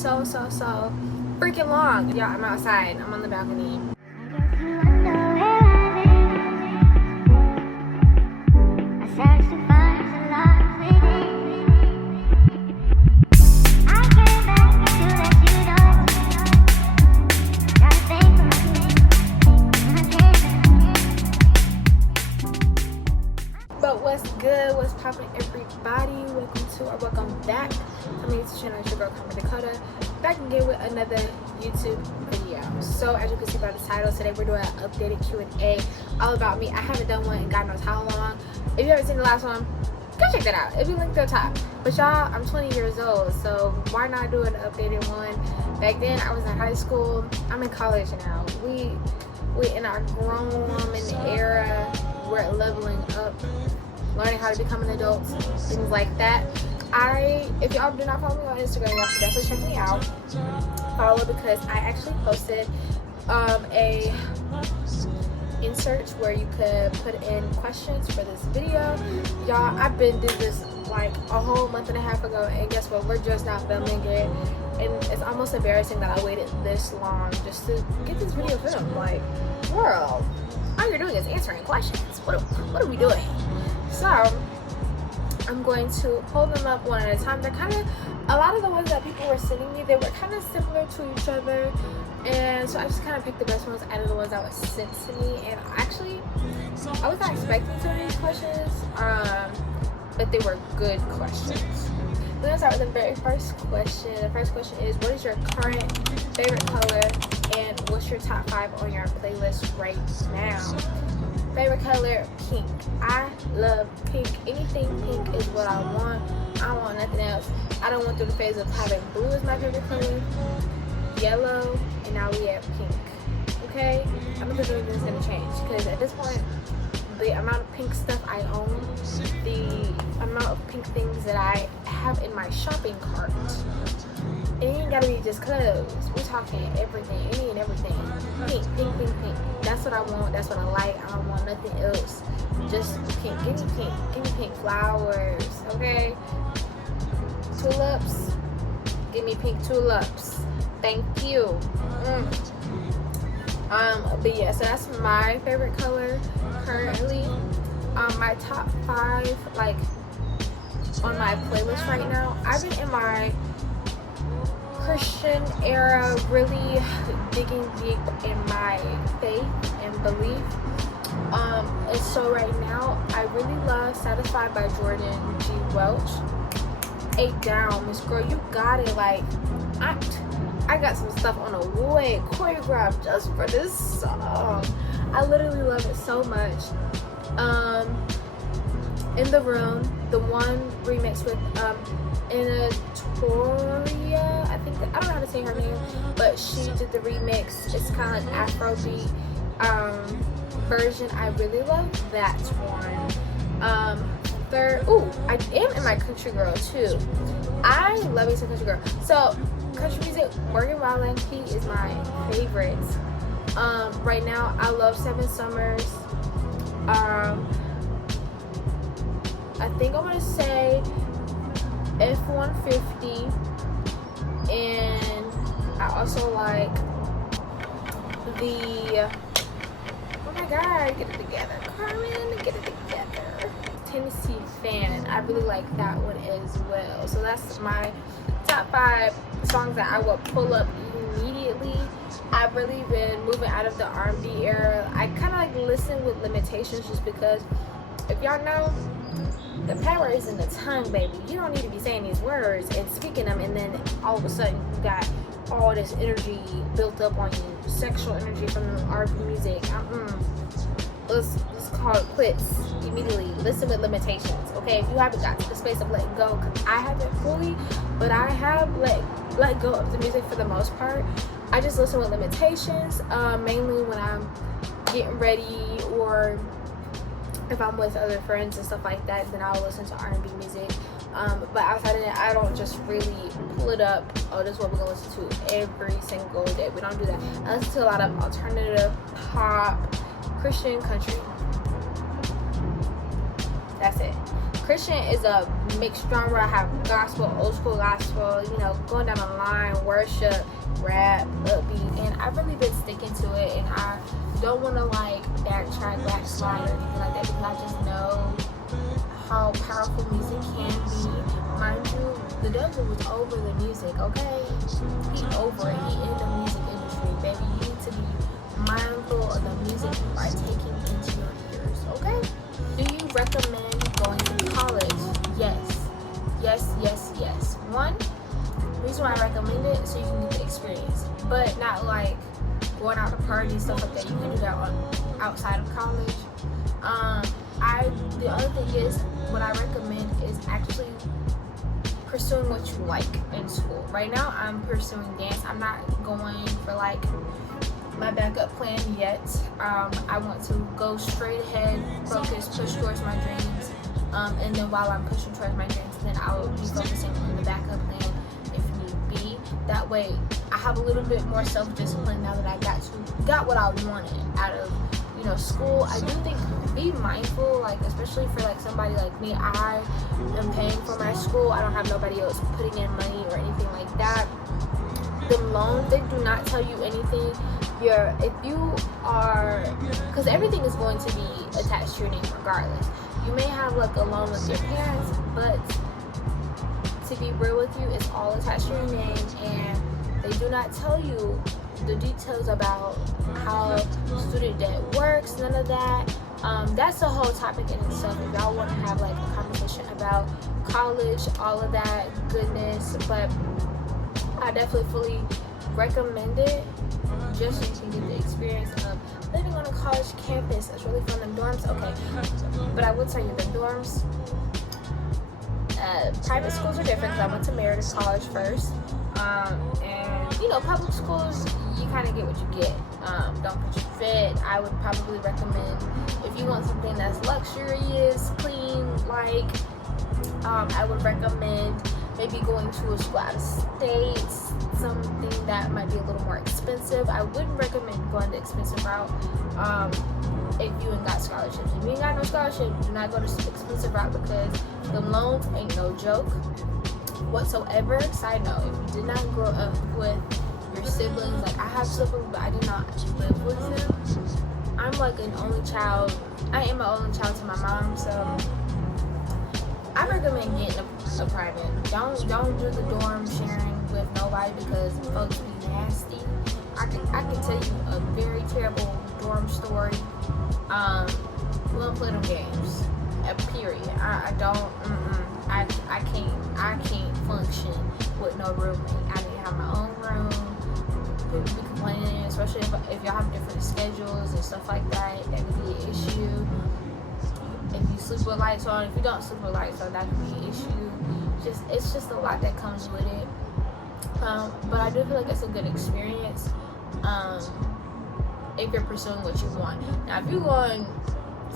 so freaking long. Y'all, I'm outside. I'm on the balcony. But what's good? What's poppin', everybody? Welcome back to my YouTube channel. It's your girl Carmen, back again with another YouTube video. So as you can see by the title, today we're doing an updated Q&A all about me. I haven't done one in God knows how long. If you haven't seen the last one, go check that out. It'll be linked at the top. But y'all, I'm 20 years old, so why not do an updated one? Back then I was in high school. I'm in college now. We in our grown woman era. We're leveling up, learning how to become an adult, things like that. If y'all do not follow me on Instagram, y'all should definitely check me out. Follow, because I actually posted a insert where you could put in questions for this video. Y'all, I've been doing this like a whole month and a half ago, and guess what? We're just not filming it, and it's almost embarrassing that I waited this long just to get this video filmed. Like, world, all you're doing is answering questions. What are we doing? So I'm going to pull them up one at a time. They're kind of, a lot of the ones that people were sending me, they were kind of similar to each other, and so I just kind of picked the best ones out of the ones that were sent to me. And actually, I was not expecting some of these questions, but they were good questions. We're gonna start with the very first question. The first question is, what is your current favorite color, and what's your top 5 on your playlist right now? Favorite color, pink. I love pink. Anything pink is what I want. I don't want nothing else. I don't want through the phase of having blue as my favorite color, yellow, and now we have pink. Okay? I don't think anything's gonna change, because at this point, the amount of pink stuff I own, the amount of pink things that I have in my shopping cart, it ain't gotta be just clothes. We're talking everything, any and everything. Pink. That's what I want. That's what I like. I don't want nothing else. Just pink. Give me pink. Give me pink flowers. Okay. Tulips. Give me pink tulips. Thank you. But yeah, so that's my favorite color currently. My top 5, like, on my playlist right now, I've been in my Christian era, really digging deep in my faith and belief. And so right now, I really love Satisfied by Jordan G. Welch. 8 Down, Miss Girl, you got it. Like, I got some stuff on the way choreographed just for this song. I literally love it so much. In the Room, the one remix with Inatoria, I think, I don't know how to say her name, but she did the remix. It's kind of like Afrobeat version. I really love that one. Third, I am in my country girl too. I love me some country girl. So country music, Morgan Wallen, he is my favorite. Right now I love 7 Summers. I think I'm gonna say F-150, and I also like oh my god, get it together, Carmen, get it together. Tennessee Fan, I really like that one as well. So that's my top 5 songs that I will pull up immediately. I've really been moving out of the R&B era. I kind of like listen with limitations, just because, if y'all know, the power is in the tongue, baby. You don't need to be saying these words and speaking them, and then all of a sudden you got all this energy built up on you, sexual energy from the R&B music. Let's call it quits immediately. Listen with limitations, okay? If you haven't got to the space of letting go, because I haven't fully, but I have let go of the music for the most part. I just listen with limitations, mainly when I'm getting ready, or if I'm with other friends and stuff like that, then I'll listen to R&B music. But outside of that, I don't just really pull it up, oh, this is what we're gonna listen to every single day. We don't do that. I listen to a lot of alternative pop, Christian, country. That's it. Christian is a mixed genre. I have gospel, old school gospel, you know, going down the line, worship, rap, upbeat, and I've really been sticking to it, and I don't want to like backtrack, backslide, or anything like that, because I just know how powerful music can be. Mind you, the devil was over the music, okay? He over it. He in the music industry, baby. You need to be mindful of the music you are taking into your ears, okay? Do you recommend going to college? Yes. Yes, yes, yes. One, the reason why I recommend it is so you can get the experience, but not like going out to parties, stuff like that. You can do that outside of college. The other thing is, what I recommend is actually pursuing what you like in school. Right now, I'm pursuing dance. I'm not going for like my backup plan yet. I want to go straight ahead, focus, push towards my dreams, and then while I'm pushing towards my dreams, then I will be focusing on the backup plan if need be. That way, I have a little bit more self-discipline now that I got what I wanted out of, you know, school. I do think be mindful, like especially for like somebody like me. I am paying for my school. I don't have nobody else putting in money or anything like that. The loans, they do not tell you anything. If you are, because everything is going to be attached to your name regardless. You may have like a loan with your parents, but to be real with you, it's all attached to your name, and they do not tell you the details about how student debt works, none of that. That's a whole topic in itself. If y'all want to have like a conversation about college, all of that goodness, but I definitely fully recommend it just so you can get the experience of living on a college campus. It's really fun. The dorms, okay, but I will tell you, the dorms, private schools are different because I went to Meredith College first, and you know, public schools, you kind of get what you get. Don't put your fit. I would probably recommend, if you want something that's luxurious, clean, like, I would recommend maybe going to a school out of state, something that might be a little more expensive. I wouldn't recommend going the expensive route if you ain't got scholarships. If you ain't got no scholarship, do not go the expensive route, because the loans ain't no joke whatsoever. Side note, if you did not grow up with your siblings, like I have siblings, but I did not live with them. I'm like an only child. I am an only child to my mom, so I recommend getting a private. Don't do the dorm sharing with nobody, because folks be nasty. I can tell you a very terrible dorm story. We don't play them games. Period. I can't function with no roommate. I need to have my own room. People be complaining, especially if y'all have different schedules and stuff like that. That could be an issue. If you sleep with lights on, if you don't sleep with lights on, that could be an issue. It's just a lot that comes with it. But I do feel like it's a good experience if you're pursuing what you want. Now, if you're going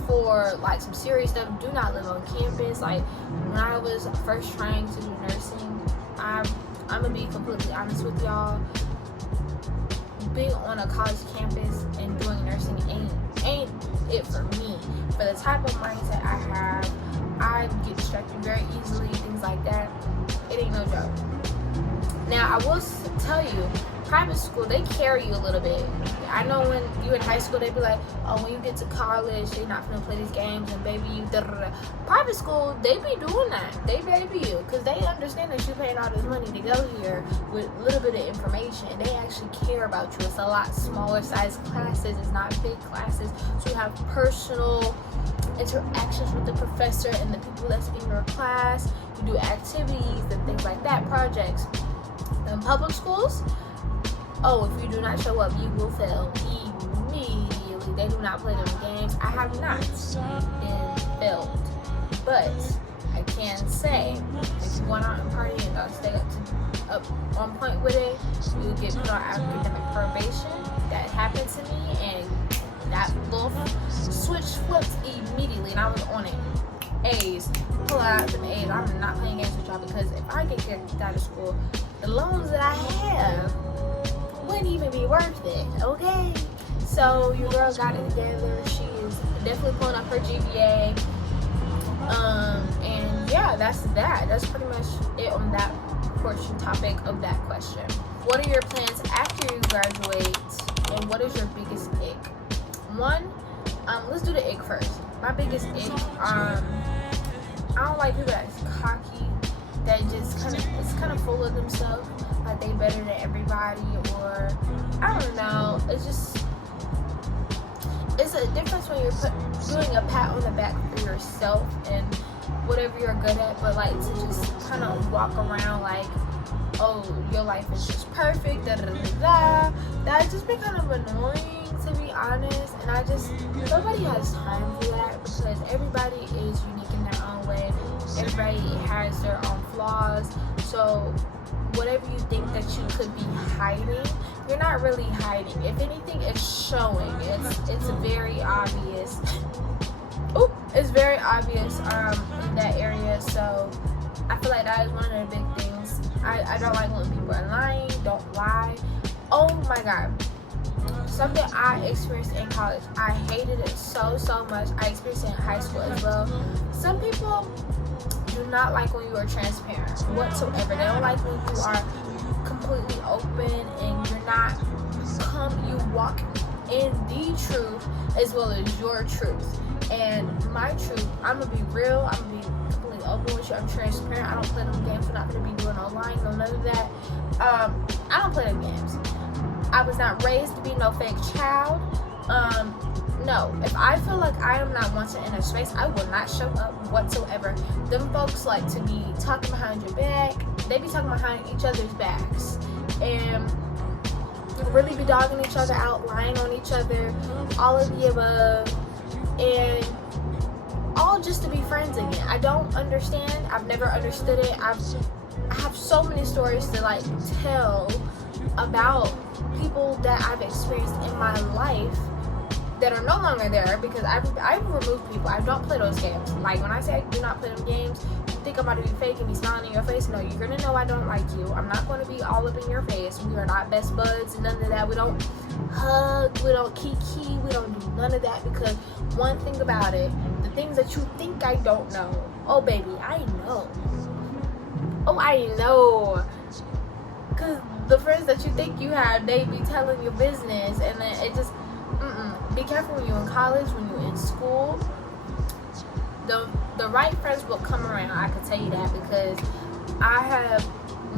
for like some serious stuff, do not live on campus. Like when I was first trying to do nursing, I'm gonna be completely honest with y'all. Being on a college campus and doing nursing ain't it for me. For the type of mindset I have, I get distracted very easily, things like that. It ain't no joke. Now, I will tell you, private school, they carry you a little bit. I know when you're in high school, they be like, oh, when you get to college, they're not gonna play these games, and baby you, da-da-da. Private school, they be doing that. They baby you, because they understand that you're paying all this money to go here with a little bit of information, and they actually care about you. It's a lot smaller size classes. It's not big classes, so you have personal interactions with the professor and the people that's in your class. You do activities and things like that, projects. In public schools, oh, if you do not show up, you will fail immediately. They do not play them games. I have not been failed, but I can say if you went out and party and don't stay up on point with it, you will get put on academic probation. That happened to me, and that little switch flipped immediately, and I was on it. A's, pull out them A's. I'm not playing games with y'all, because if I get kicked out of school, the loans that I have wouldn't even be worth it, okay? So your girl got it together. She is definitely pulling up her GPA. And yeah, that's pretty much it on that topic of that question. What are your plans after you graduate, and what is your biggest ick? One, let's do the ick first. My biggest ick, I don't like people that's cocky, that just kind of full of themselves, like they better than everybody, or I don't know. It's a difference when you're doing a pat on the back for yourself and whatever you're good at, but like to just kind of walk around like, oh, your life is just perfect, da da da da. That just be kind of annoying, to be honest. And nobody has time for that, because everybody is unique in their own way. Everybody has their own flaws. So whatever you think that you could be hiding, you're not really hiding. If anything, it's showing. It's very obvious. It's very obvious in that area. So I feel like that is one of the big things. I don't like when people are lying. Don't lie. Oh my god. Something I experienced in college, I hated it so much. I experienced it in high school as well. Some people do not like when you are transparent whatsoever. They don't like when you are completely open and you walk in the truth as well as your truth. And my truth, I'm gonna be real, I'm gonna be completely open with you, I'm transparent. I don't play them games. We're not gonna be doing no lying, no none of that. I don't play them games. I was not raised to be no fake child. No, if I feel like I am not wanted in a space, I will not show up whatsoever. Them folks like to be talking behind your back. They be talking behind each other's backs and really be dogging each other out, lying on each other, all of the above, and all just to be friends again. I don't understand. I've never understood it. I have so many stories to like tell about people that I've experienced in my life that are no longer there, because I've removed people. I don't play those games. Like when I say I do not play them games, you think I'm about to be fake and be smiling in your face? No, you're gonna know I don't like you. I'm not gonna be all up in your face. We are not best buds, none of that. We don't hug, we don't kiki, we don't do none of that, because one thing about it, the things that you think I don't know, oh baby, I know. Oh, I know. Because the friends that you think you have, they be telling your business, and then it just, be careful when you're in college, when you're in school. The right friends will come around, I can tell you that, because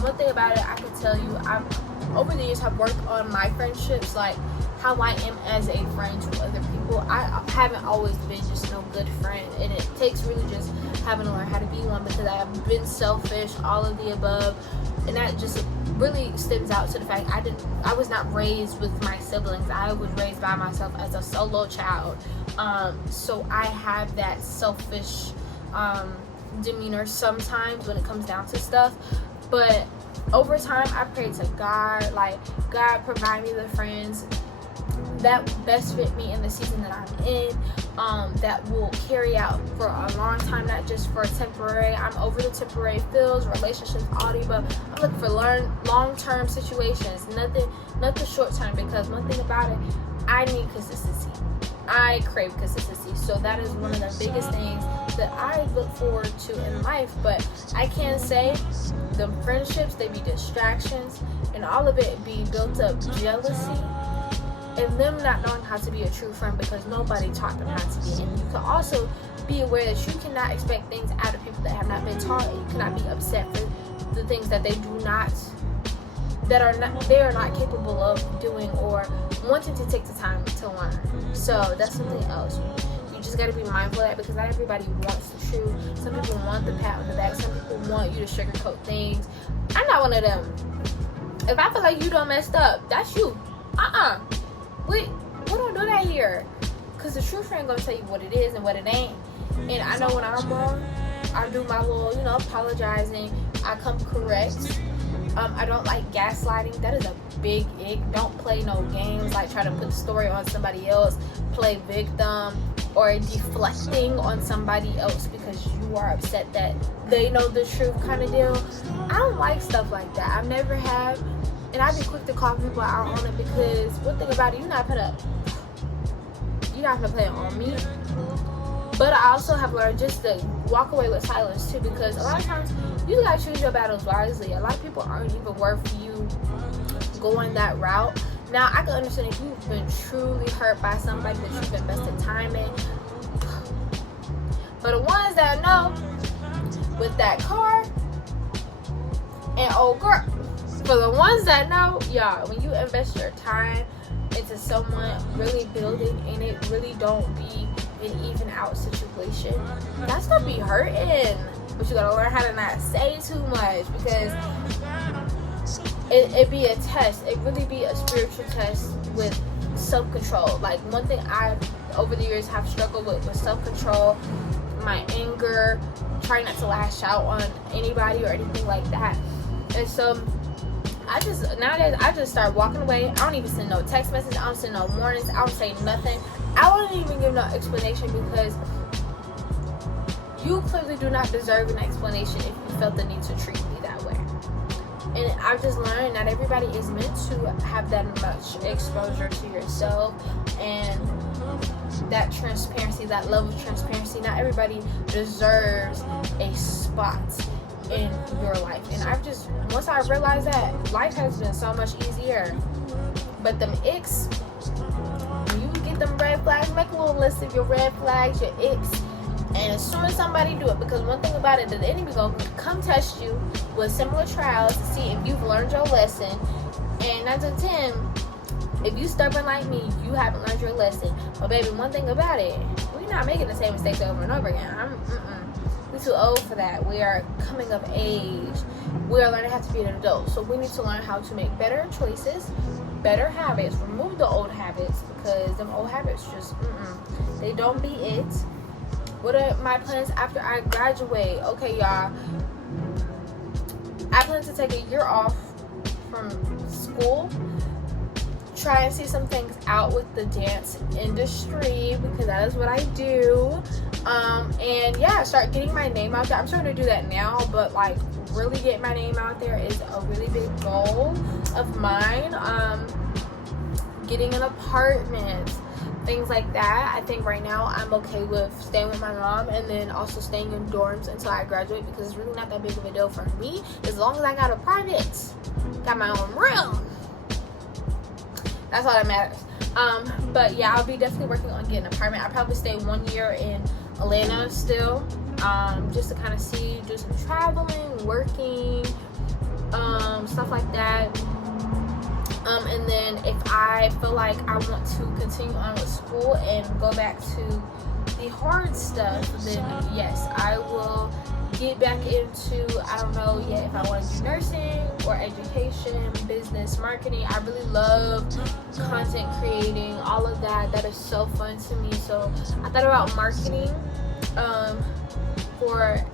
one thing about it, I can tell you, over the years have worked on my friendships, like how I am as a friend to other people. I haven't always been just no good friend, and it takes really just having to learn how to be one, because I have been selfish, all of the above, and that just really stems out to the fact I was not raised with my siblings. I was raised by myself as a solo child, so I have that selfish demeanor sometimes when it comes down to stuff. But over time, I prayed to God, like, God, provide me the friends that best fit me in the season that I'm in, that will carry out for a long time, not just for a temporary. I'm over the temporary feels, relationships, all the above. I'm looking for long-term situations, nothing short-term, because one thing about it, I need consistency. I crave consistency. So that is one of the biggest things that I look forward to in life. But I can say the friendships, they be distractions, and all of it be built up jealousy, and them not knowing how to be a true friend, because nobody taught them how to be. And you can also be aware that you cannot expect things out of people that have not been taught, and you cannot be upset for the things that they are not capable of doing or wanting to take the time to learn. So that's something else. You just got to be mindful of that, because not everybody wants the truth. Some people want the pat on the back. Some people want you to sugarcoat things. I'm not one of them. If I feel like you done messed up, that's you. We don't do that here, because the true friend gonna tell you what it is and what it ain't. And I know when I'm wrong, I do my little, apologizing. I come correct. I don't like gaslighting. That is a big ick. Don't play no games, like try to put the story on somebody else, play victim, or deflecting on somebody else because you are upset that they know the truth, kind of deal. I don't like stuff like that. I never have. And I'd be quick to call people out on it, because one thing about it, you're not gonna play it on me. But I also have learned just to walk away with silence too, because a lot of times you gotta choose your battles wisely. A lot of people aren't even worth you going that route. Now, I can understand if you've been truly hurt by somebody that you've invested time in. But the ones that know, with that car and old girl, for the ones that know, y'all, when you invest your time into someone really building and it really don't be an even out situation, that's gonna be hurting. But you gotta learn how to not say too much, because it be a test. It really be a spiritual test with self-control. Like, one thing I over the years have struggled with self-control, my anger, trying not to lash out on anybody or anything like that. And so nowadays I just start walking away. I don't even send no text messages, I don't send no warnings, I don't say nothing. I wouldn't even give no explanation, because you clearly do not deserve an explanation if you felt the need to treat me that way. And I've just learned not everybody is meant to have that much exposure to yourself and that transparency, that level of transparency. Not everybody deserves a spot in your life. And once I realized that, life has been so much easier. But them icks, when you get them red flags, make a little list of your red flags, your icks. And as soon as somebody do it, because one thing about it, the enemy gonna come test you with similar trials to see if you've learned your lesson. And 9 to 10, if you stubborn like me, you haven't learned your lesson. But baby, one thing about it, we're not making the same mistakes over and over again. We're too old for that. We are coming of age. We are learning how to be an adult. So we need to learn how to make better choices, better habits, remove the old habits, because them old habits just, they don't be it. What are my plans after I graduate? Okay, y'all. I plan to take a year off from school. Try and see some things out with the dance industry, because that is what I do. And yeah, start getting my name out there. I'm starting to do that now, but like really get my name out there is a really big goal of mine. Getting an apartment, things like that. I think right now I'm okay with staying with my mom and then also staying in dorms until I graduate, because it's really not that big of a deal for me as long as I got a private, got my own room. That's all that matters. But yeah, I'll be definitely working on getting an apartment. I'll probably stay 1 year in Atlanta still, just to kind of see, do some traveling, working, stuff like that. And then if I feel like I want to continue on with school and go back to the hard stuff, then yes, I will get back into, I don't know yet if I want to do nursing or education, business, marketing. I really love content creating, all of that. That is so fun to me. So I thought about marketing for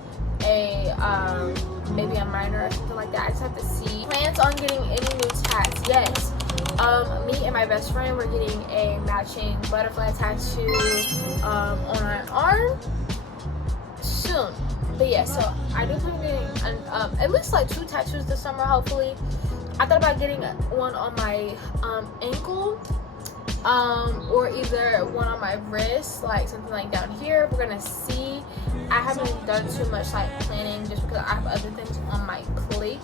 a maybe a minor or something like that. I just have to see. Plans on getting any new tats? Yes. Me and my best friend, we're getting a matching butterfly tattoo on our arm soon. But yeah, so I do plan on getting at least like 2 tattoos this summer, hopefully. I thought about getting one on my ankle, or either one on my wrist, like something like down here. We're gonna see. I haven't done too much like planning just because I have other things on my plate,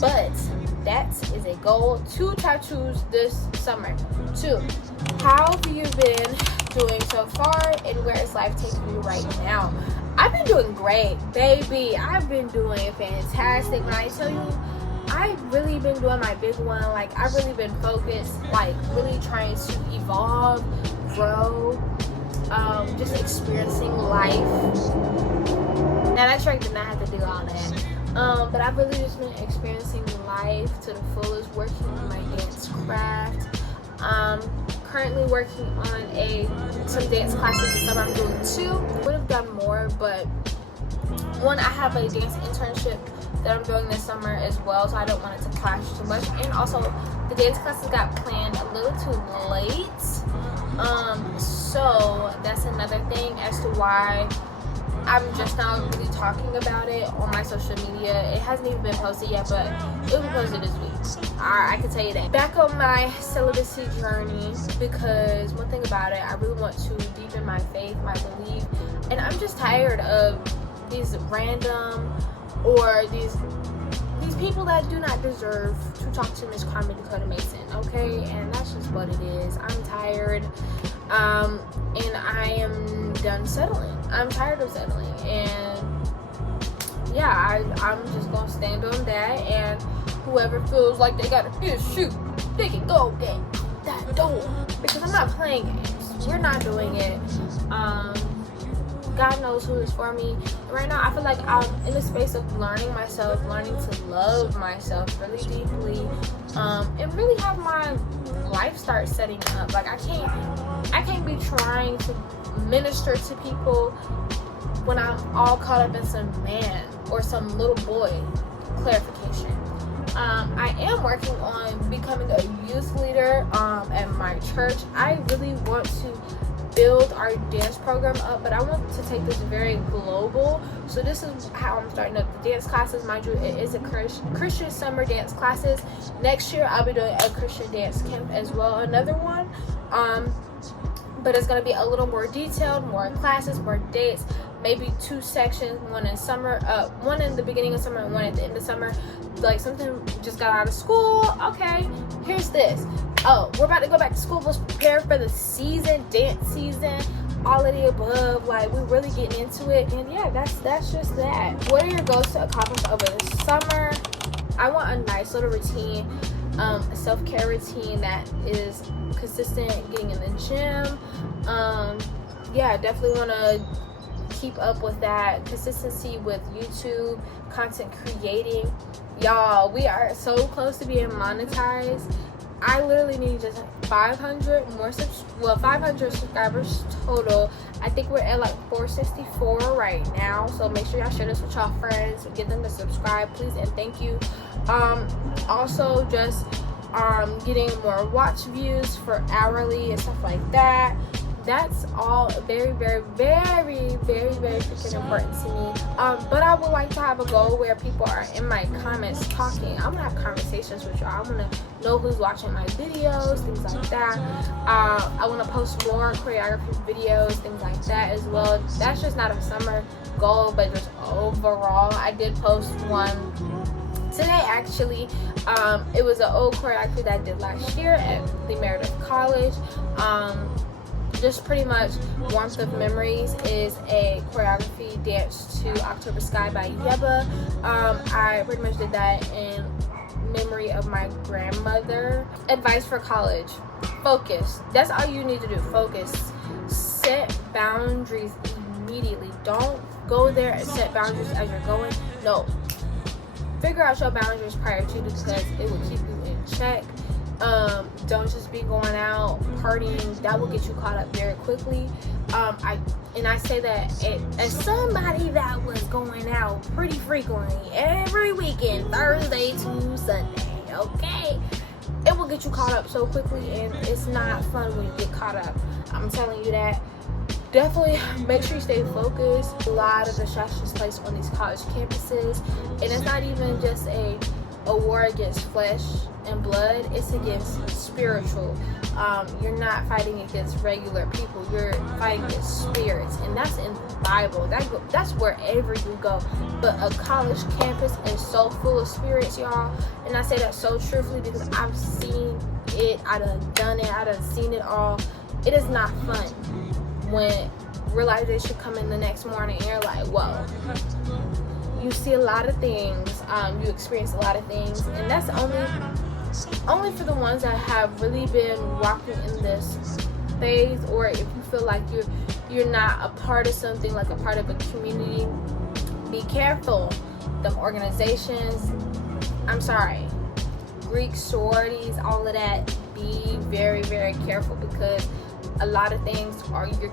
but that is a goal. 2 tattoos this summer. 2. How have you been doing so far, and where is life taking you right now? I've been doing great, baby. I've been doing fantastic. When I tell you, I've really been doing my big one. Like, I've really been focused, like really trying to evolve, grow, just experiencing life. Now that track did not have to do all that. But I've really just been experiencing life to the fullest, working on my dance craft. Currently working on some dance classes this summer. I'm doing 2. Would have done more, but one, I have a dance internship that I'm doing this summer as well, so I don't want it to clash too much. And also, the dance classes got planned a little too late. So that's another thing as to why I'm just now really talking about it on my social media. It hasn't even been posted yet, but it will be posted this week. I can tell you that. Back on my celibacy journey, because one thing about it, I really want to deepen my faith, my belief, and I'm just tired of these random or these people that do not deserve to talk to Miss Carmen Dakota Mason, okay? And that's just what it is. I'm tired, and I am done settling. I'm tired of settling, and yeah, I'm just gonna stand on that. And whoever feels like they gotta shoot, they can go get that door, because I'm not playing games. We're not doing it. God knows who is for me. And right now, I feel like I'm in the space of learning myself, learning to love myself really deeply, and really have my life start setting up. Like I can't be trying to minister to people when I'm all caught up in some man or some little boy clarification. I am working on becoming a youth leader at my church. I really want to build our dance program up, but I want to take this very global. So this is how I'm starting up the dance classes. Mind you, it is a Christian summer dance classes. Next year I'll be doing a Christian dance camp as well, another one, but it's going to be a little more detailed, more classes, more dates, maybe 2 sections, one in summer, one in the beginning of summer and one at the end of summer. Like something just got out of school, okay, here's this. Oh, we're about to go back to school. Let's prepare for the season, dance season, all of the above. Like, we're really getting into it. And yeah, that's just that. What are your goals to accomplish over the summer? I want a nice little routine, a self-care routine that is consistent, getting in the gym. Yeah, definitely want to keep up with that. Consistency with YouTube, content creating. Y'all, we are so close to being monetized. I literally need just 500 more 500 subscribers total. I think we're at like 464 right now. So make sure y'all share this with y'all friends, get them to subscribe, please, and thank you. Also just getting more watch views for hourly and stuff like that. That's all very, very, very, very, very freaking important to me. But I would like to have a goal where people are in my comments talking. I'm gonna have conversations with y'all. I wanna know who's watching my videos, things like that. I wanna post more choreography videos, things like that as well. That's just not a summer goal, but just overall. I did post one today actually. It was an old choreography that I did last year at the Meredith College. Just pretty much Warmth of Memories is a choreography dance to October Sky by Yeba. I pretty much did that in memory of my grandmother. Advice for college: focus. That's all you need to do. Focus. Set boundaries immediately. Don't go there and set boundaries as you're going. No. Figure out your boundaries prior to, because it will keep you in check. Don't just be going out partying. That will get you caught up very quickly. I say that as somebody that was going out pretty frequently every weekend, Thursday to Sunday, okay? It will get you caught up so quickly, and it's not fun when you get caught up. I'm telling you that. Definitely make sure you stay focused. A lot of distractions placed on these college campuses, and it's not even just a war against flesh and blood, it's against spiritual. You're not fighting against regular people, you're fighting against spirits, and that's in the Bible. That's wherever you go. But a college campus is so full of spirits, y'all, and I say that so truthfully because I've seen it, I done it, I done seen it all. It is not fun when realization come in the next morning and you're like, whoa. You see a lot of things, you experience a lot of things, and that's only for the ones that have really been walking in this phase. Or if you feel like you're not a part of something, like a part of a community, be careful. Them organizations, I'm sorry, Greek sororities, all of that, be very, very careful, because a lot of things are, you're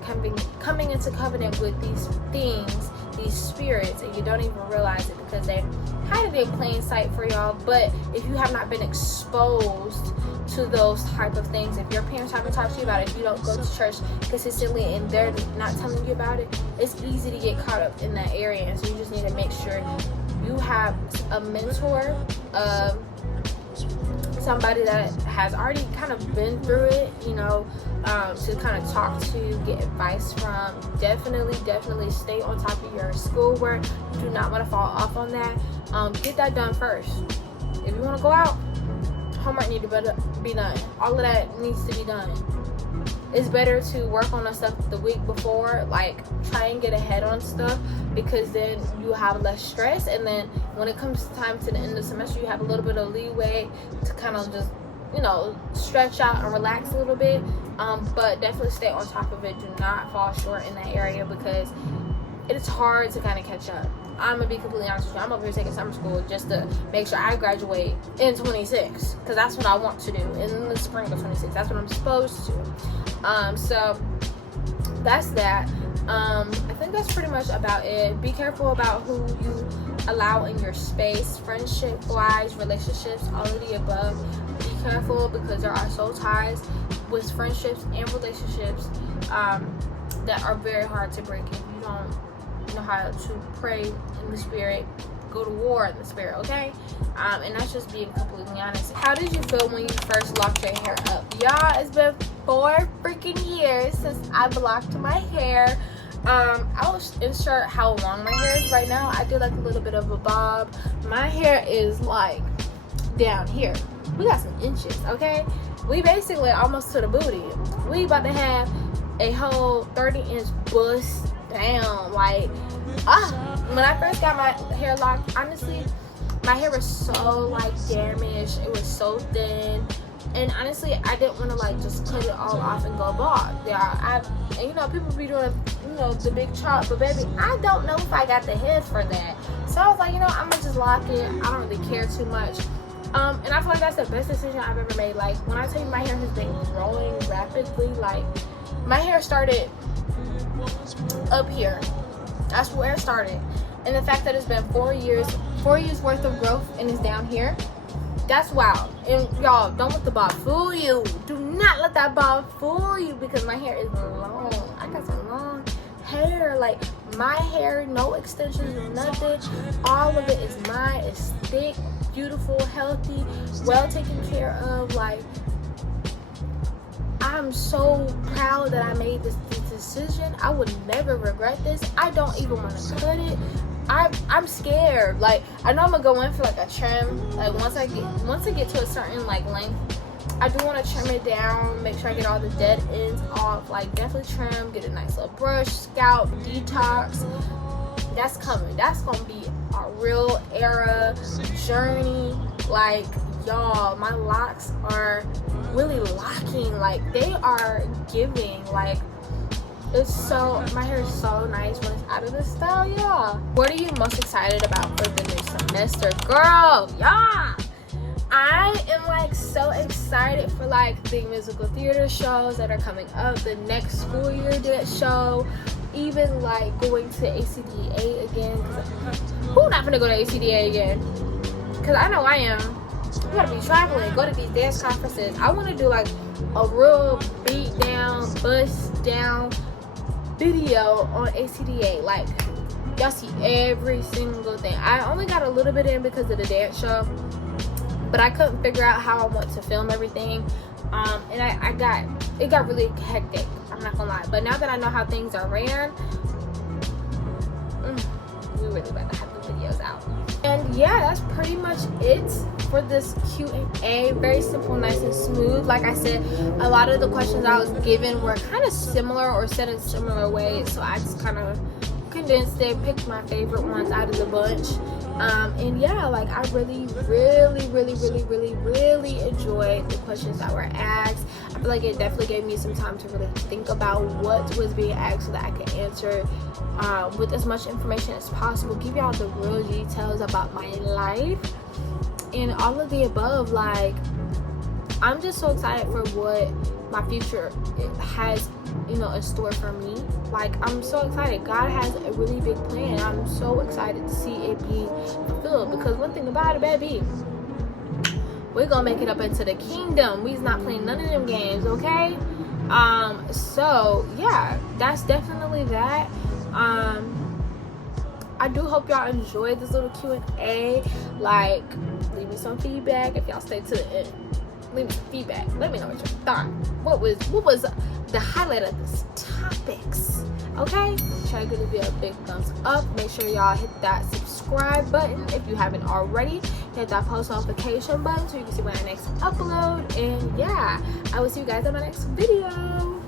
coming into covenant with these things, these spirits, and you don't even realize it because they hide it in plain sight for y'all. But if you have not been exposed to those type of things, if your parents haven't talked to you about it, if you don't go to church consistently and they're not telling you about it, it's easy to get caught up in that area. And so you just need to make sure you have a mentor, somebody that has already kind of been through it, you know, to kind of talk to, get advice from. Definitely stay on top of your schoolwork. You do not want to fall off on that. Get that done first. If you want to go out, homework needs to be done. All of that needs to be done. It's better to work on the stuff the week before, like try and get ahead on stuff, because then you have less stress, and then when it comes time to the end of the semester, you have a little bit of leeway to kind of just, you know, stretch out and relax a little bit. But definitely stay on top of it. Do not fall short in that area, because it's hard to kind of catch up. I'm gonna be completely honest with you. I'm over here taking summer school just to make sure I graduate in 26, because that's what I want to do in the spring of 26. That's what I'm supposed to. So that's that. I think that's pretty much about it. Be careful about who you allow in your space, friendship wise, relationships, all of the above. Be careful, because there are soul ties with friendships and relationships that are very hard to break if you don't know how to pray in the spirit, go to war in the spirit, okay? And that's just being completely honest. How did you feel when you first locked your hair up? Y'all, it's been 4 freaking years since I blocked my hair. I'll insert how long my hair is right now. I did like a little bit of a bob. My hair is like down here. We got some inches, okay? We basically almost to the booty. We about to have a whole 30-inch bust down. Like, when I first got my hair locked, honestly, my hair was so like damaged. It was so thin, and honestly, I didn't want to like just cut it all off and go bald. Yeah, and you know, people be doing, you know, the big chop, but baby, I don't know if I got the head for that. So I was like, you know, I'm gonna just lock it. I don't really care too much. And I feel like that's the best decision I've ever made. Like, when I tell you my hair has been growing rapidly, like my hair started up here. That's where it started. And the fact that it's been 4 years worth of growth and it's down here, that's wild. And y'all, don't let the bob fool you. Do not let that bob fool you, because my hair is long. I got some long hair. Like, my hair, no extensions, nothing. All of it is mine. It's thick, beautiful, healthy, well taken care of. Like, I'm so proud that I made this decision. I would never regret this. I don't even want to cut it. I'm scared. Like, I know I'm gonna go in for like a trim. Like, once I get to a certain like length, I do want to trim it down, make sure I get all the dead ends off. Like, definitely trim, get a nice little brush, scalp detox. That's coming. That's gonna be a real era journey. Like, y'all, my locks are really locking. Like, they are giving. Like, it's so, my hair is so nice when it's out of the style, y'all. What are you most excited about for the new semester, girl? Yeah, I am like so excited for like the musical theater shows that are coming up, the next school year show, even like going to ACDA again. Who's not gonna go to ACDA again? Because I know I am. You gotta be traveling, go to these dance conferences. I want to do like a real beat down, bust down video on ACDA. Like, y'all see every single thing. I only got a little bit in because of the dance show, but I couldn't figure out how I want to film everything. And it got really hectic, I'm not gonna lie. But now that I know how things are ran, we really better have the videos out. And yeah, that's pretty much it for this Q&A. Very simple, nice and smooth. Like I said, a lot of the questions I was given were kind of similar or said in similar ways, so I just kind of condensed it, picked my favorite ones out of the bunch. And yeah, like, I really enjoyed the questions that were asked. I feel like it definitely gave me some time to really think about what was being asked so that I could answer with as much information as possible, give y'all the real details about my life and all of the above. Like, I'm just so excited for what my future has, you know, in store for me. Like, I'm so excited. God has a really big plan. I'm so excited to see it be fulfilled, because one thing about it, baby, we're gonna make it up into the kingdom. We's not playing none of them games, okay? So yeah, that's definitely that. I do hope y'all enjoyed this little Q&A. Like, leave me some feedback if y'all stay to the end. leave me some feedback. Let me know what you thought. What was the highlight of this topics? Okay, try to give the video a big thumbs up. Make sure y'all hit that subscribe button if you haven't already. Hit that post notification button so you can see my next upload. And yeah, I will see you guys in my next video.